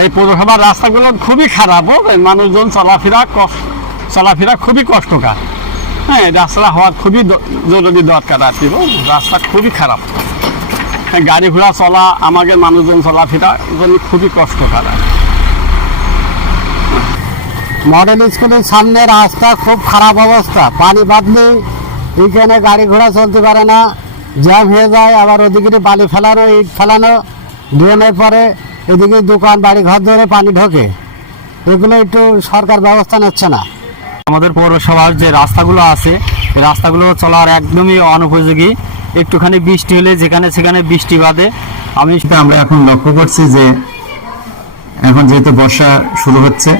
এই পৌরসভার রাস্তাগুলো খুবই খারাপ, মানুষজন চলাফেরা খুবই কষ্টকর। হ্যাঁ, রাস্তা হওয়ার খুবই জরুরি দরকার আর কি। রাস্তা খুবই খারাপ, গাড়ি ঘোড়া চলা, আমাদের মানুষজন চলাফেরা জন্য খুবই কষ্টকর। মডেল স্কুলের সামনে রাস্তা খুব খারাপ অবস্থা, পানি বাঁধলে এইখানে গাড়ি ঘোড়া চলতে পারে না, জ্যাম হয়ে যায়। আবার ওদিকে বালি ফেলানো, ইট ফেলানো, ড্রেনের পরে এদিকে দোকান বাড়ি ঘর ধরে পানি ঢোকে। এগুলো একটু সরকার ব্যবস্থা নিচ্ছে না। আমাদের পৌরসভার যে রাস্তাগুলো আছে, রাস্তাগুলো চলার একদমই অনুপযোগী। একটুখানি বৃষ্টি হলে যেখানে সেখানে বৃষ্টি বাদে আমরা এখন লক্ষ্য করছি যে এখন যেহেতু বর্ষা শুরু হচ্ছে,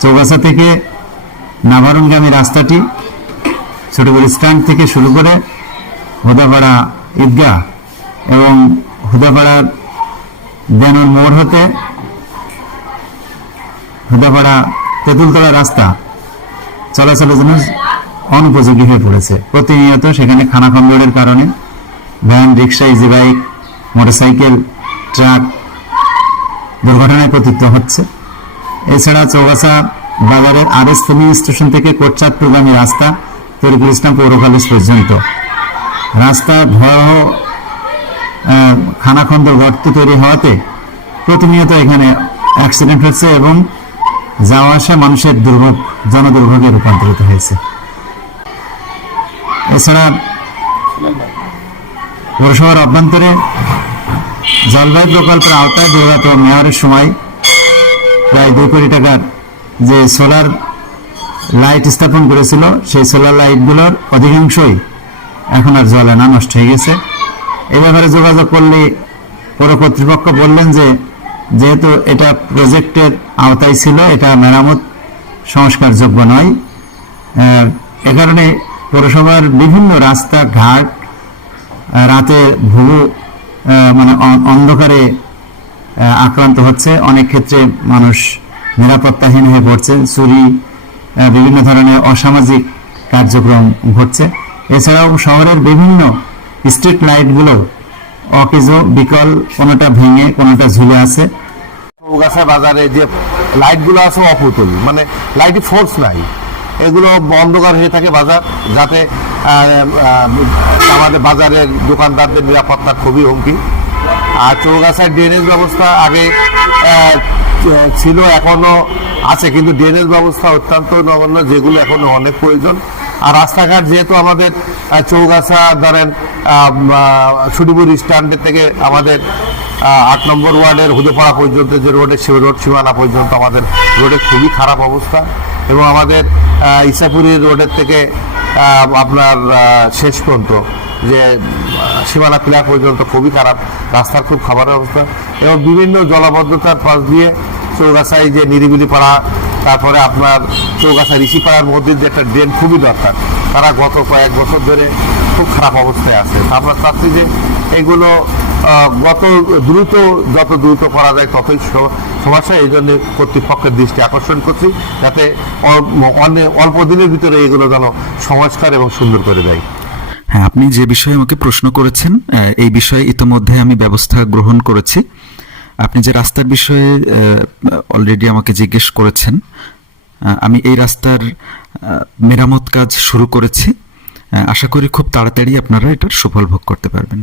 চৌগাছা থেকে নাভারণগামী রাস্তাটি ছোটগুড়ি স্ট্যান্ড থেকে শুরু করে হুদাপাড়া ঈদগাহ এবং হুদাপাড়ার বেনুর মোড় হতে হুদাপাড়া তেঁতুলতলা রাস্তা চলাচলের জন্য অনুপযোগী হয়ে পড়েছে। প্রতিনিয়ত সেখানে খানাখন্দরের কারণে ভ্যান, রিক্সা, ইজি বাইক, মোটরসাইকেল, ট্রাক দুর্ঘটনায় পতিত হচ্ছে। এছাড়া চৌগাছা বাজারের আরএস ফিলিং স্টেশন থেকে কোটচাঁদপুরগামী রাস্তা তরিকুল ইসলাম পৌর কলেজ পর্যন্ত রাস্তা ভয়াবহ খানাখন্দর গর্ত তৈরি হওয়াতে প্রতিনিয়ত এখানে অ্যাক্সিডেন্ট হচ্ছে এবং যাওয়া আসা মানুষের দুর্ভোগ, জনদুর্ভোগে রূপান্তরিত হয়েছে। এছাড়া পৌরসভার অভ্যন্তরে জলবায়ু প্রকল্পের আওতায় বিগত মেয়রের সময় প্রায় 2 কোটি টাকার যে সোলার লাইট স্থাপন করেছিল, সেই সোলার লাইটগুলোর অধিকাংশই এখন আর জ্বলে না, নষ্ট হয়ে গেছে। এই ব্যাপারে যোগাযোগ করলে পৌর কর্তৃপক্ষ বললেন যে যেহেতু এটা প্রজেক্টের আওতায় ছিল, এটা মেরামত সংস্কারযোগ্য নয়। এ কারণে পৌরসভার বিভিন্ন রাস্তাঘাট রাতে মানে অন্ধকারে আক্রান্ত হচ্ছে। অনেক ক্ষেত্রে মানুষ নিরাপত্তাহীন হয়ে পড়ছে, চুরি, বিভিন্ন ধরনের অসামাজিক কার্যক্রম ঘটছে। এছাড়াও শহরের বিভিন্ন স্ট্রিট লাইটগুলো অকেজো, বিকল, কোনোটা ভেঙে কোনোটা ঝুলে আছে। চৌগাছা বাজারে যে লাইটগুলো আছে অপুতুল, মানে লাইটে ফোর্স নাই, এগুলো অন্ধকার হয়ে থাকে বাজার, যাতে আমাদের বাজারের দোকানদারদের নিরাপত্তা খুবই হুমকি। আর চৌগাছার ড্রেনেজ ব্যবস্থা আগে ছিল, এখনো আছে, কিন্তু ড্রেনেজ ব্যবস্থা অত্যন্ত নগণ্য, যেগুলো এখনো অনেক প্রয়োজন। আর রাস্তাঘাট যেহেতু আমাদের চৌগাছা ধরেন ছুটিপুর স্ট্যান্ডের থেকে আমাদের 8 নম্বর ওয়ার্ডের হুদেপাড়া পর্যন্ত যে রোড সীমানা পর্যন্ত আমাদের রোডের খুবই খারাপ অবস্থা, এবং আমাদের ইসাপুরি রোডের থেকে আপনার শেষ পর্যন্ত যে সীমানা ক্লিয়ার পর্যন্ত খুবই খারাপ, রাস্তার খুব খারাপ অবস্থা। এবং বিভিন্ন জলাবদ্ধতার পাশ দিয়ে চৌগাছায় যে নিরিবিলি পাড়া, তারপরে আপনার চৌগাছা ঋষিপাড়ার মধ্যে যে একটা ড্রেন খুবই দরকার, তারা গত কয়েক বছর ধরে খুব খারাপ অবস্থায় আছে। আমরা চাচ্ছি যে এগুলো যত দ্রুত করা যায় ততই সমস্যা। এই জন্য কর্তৃপক্ষের দৃষ্টি আকর্ষণ করছি, যাতে অল্প দিনের ভিতরে এগুলো যেন সংস্কার এবং সুন্দর করে দেয়। হ্যাঁ, আপনি যে বিষয়ে আমাকে প্রশ্ন করেছেন, এই বিষয়ে ইতোমধ্যে আমি ব্যবস্থা গ্রহণ করেছি। আপনি যে রাস্তার বিষয়ে অলরেডি আমাকে জিজ্ঞেস করেছেন, আমি এই রাস্তার মেরামত কাজ শুরু করেছি। আশা করি খুব তাড়াতাড়ি আপনারা এটার সুফল ভোগ করতে পারবেন।